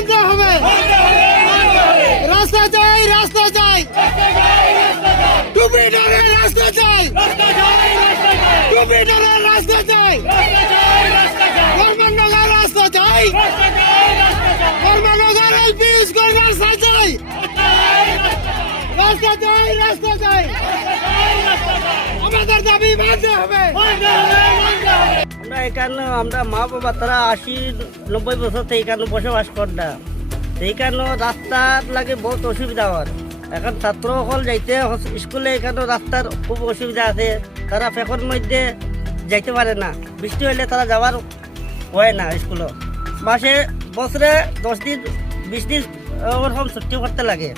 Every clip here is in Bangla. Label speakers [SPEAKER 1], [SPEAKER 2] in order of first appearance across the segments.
[SPEAKER 1] সম্মান হবে। রাস্তা চাই রাস্তা চাই টুপি ডরে রাস্তা চাই টুপি রাস্তা চাই কর্মান্ডগার রাস্তা চাই কর্মান্ডগার এলপি স্কুল রাস্তা চাই রাস্তা চাই রাস্তা চাই আমাদের দাবি মানতে হবে।
[SPEAKER 2] এখানে আমরা মা বাবা তারা আশি নব্বই বছর থেকে এখানে বসবাস করনা এইখানে রাস্তার লাগে বহুত অসুবিধা হয়। এখন ছাত্রসকল যাইতে স্কুলে এখানে রাস্তার খুব অসুবিধা আছে। তারা ফেকর মধ্যে যাইতে পারে না। বৃষ্টি হলে তারা যাওয়ার হয় না স্কুলে। মাসে বছরে দশ দিন, বিশ দিন ওরকম ছুটি করতে লাগে।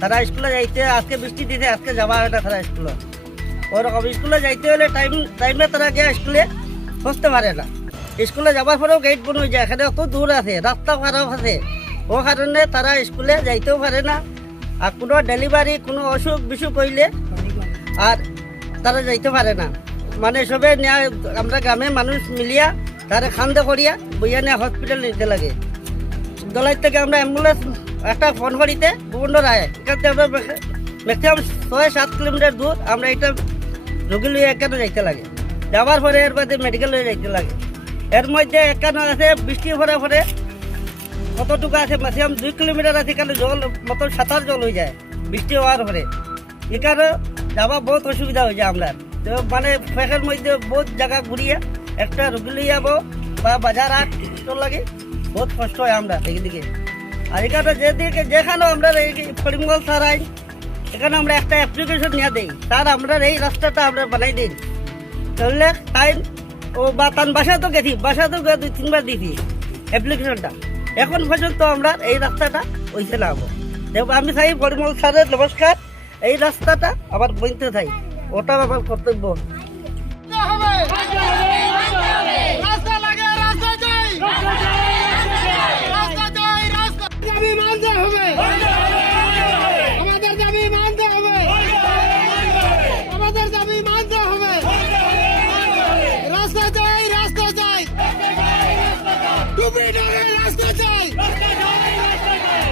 [SPEAKER 2] তারা স্কুলে যাইতে আজকে বৃষ্টি দিতে আজকে যাওয়া হয় না তারা স্কুলে। ওরকম স্কুলে যাইতে হলে টাইম টাইমে তারা গিয়ে স্কুলে বসতে পারে না। স্কুলে যাবার পরেও গেট বন্ধ হয়ে যায়, এখানে অত দূর আছে রাস্তা খারাপ আছে। ও কারণে তারা স্কুলে যাইতেও পারে না। আর কোনো ডেলিভারি কোনো অসুখ বিসুখ হইলে আর তারা যাইতে পারে না। মানে সবে নেয়া আমরা গ্রামে মানুষ মিলিয়া তারা খান্দে করিয়া বইয়া নেয়া হসপিটাল নিতে লাগে। দলাই থেকে আমরা অ্যাম্বুলেন্স একটা ফোন করিতে বিভিন্ন রায়। এখান থেকে আমরা ম্যাক্সিমাম ছয় সাত কিলোমিটার দূর আমরা এটা রোগী লইয়া এখানে যাইতে লাগে। যাওয়ার পরে এর মধ্যে মেডিকেল হয়ে যাইতে লাগে। এর মধ্যে এখানে আছে বৃষ্টি পরে পরে কতটুকু আছে ম্যাক্সিমাম দুই কিলোমিটার আছে এখানে জল মতো সাঁতার জল হয়ে যায় বৃষ্টি হওয়ার পরে। এখানে যাওয়া বহুত অসুবিধা হয়ে যায় আমরা। তো মানে ফেকের মধ্যে বহুত জায়গা ঘুরিয়ে একটা রুগী লই যাব বা বাজার আট লাগে, বহুত কষ্ট হয় আমরা এদিকে আর এখানে যেদিকে যেখানে আমরা এই ফরিমগঞ্জ সারাই, এখানে আমরা একটা অ্যাপ্লিকেশন নিয়ে দিই। তার আমরা এই রাস্তাটা আমরা বানাই দিই। তাহলে টাইম ও বা তার বাসা তো গেছি বাসা তো দুই তিনবার দিছি অ্যাপ্লিকেশনটা এখন পর্যন্ত আমরা এই রাস্তাটা হইছে না হব আমি চাই পরিমল স্যারের নমস্কার। এই রাস্তাটা আবার বইতে চাই। ওটা আমার কর্তব্য।
[SPEAKER 1] টুপি ডলার রাস্তা চাই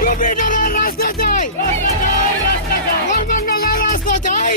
[SPEAKER 1] টুপি ডলার রাস্তা চাই কর্মনগর রাস্তা চাই কর্মনগর এলপি স্কুল রাস্তা